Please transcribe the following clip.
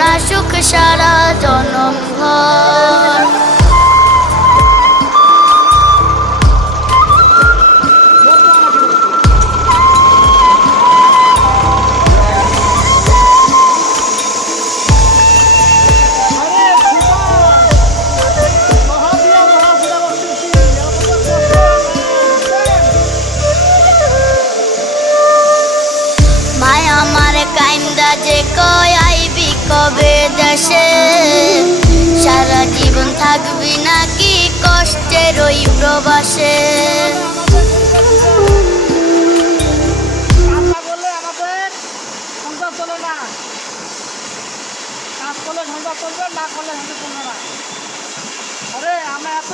না সুখ সারা জনম ভর। যে কয় আইবি কবে দেশে, সারা জীবন থাকবি নাকি কষ্টের ওই প্রবাসে। কাজ করলে ঝঞ্ঝা করবে, না করলে ঝঞ্ঝা করবে না। আরে আমরা এত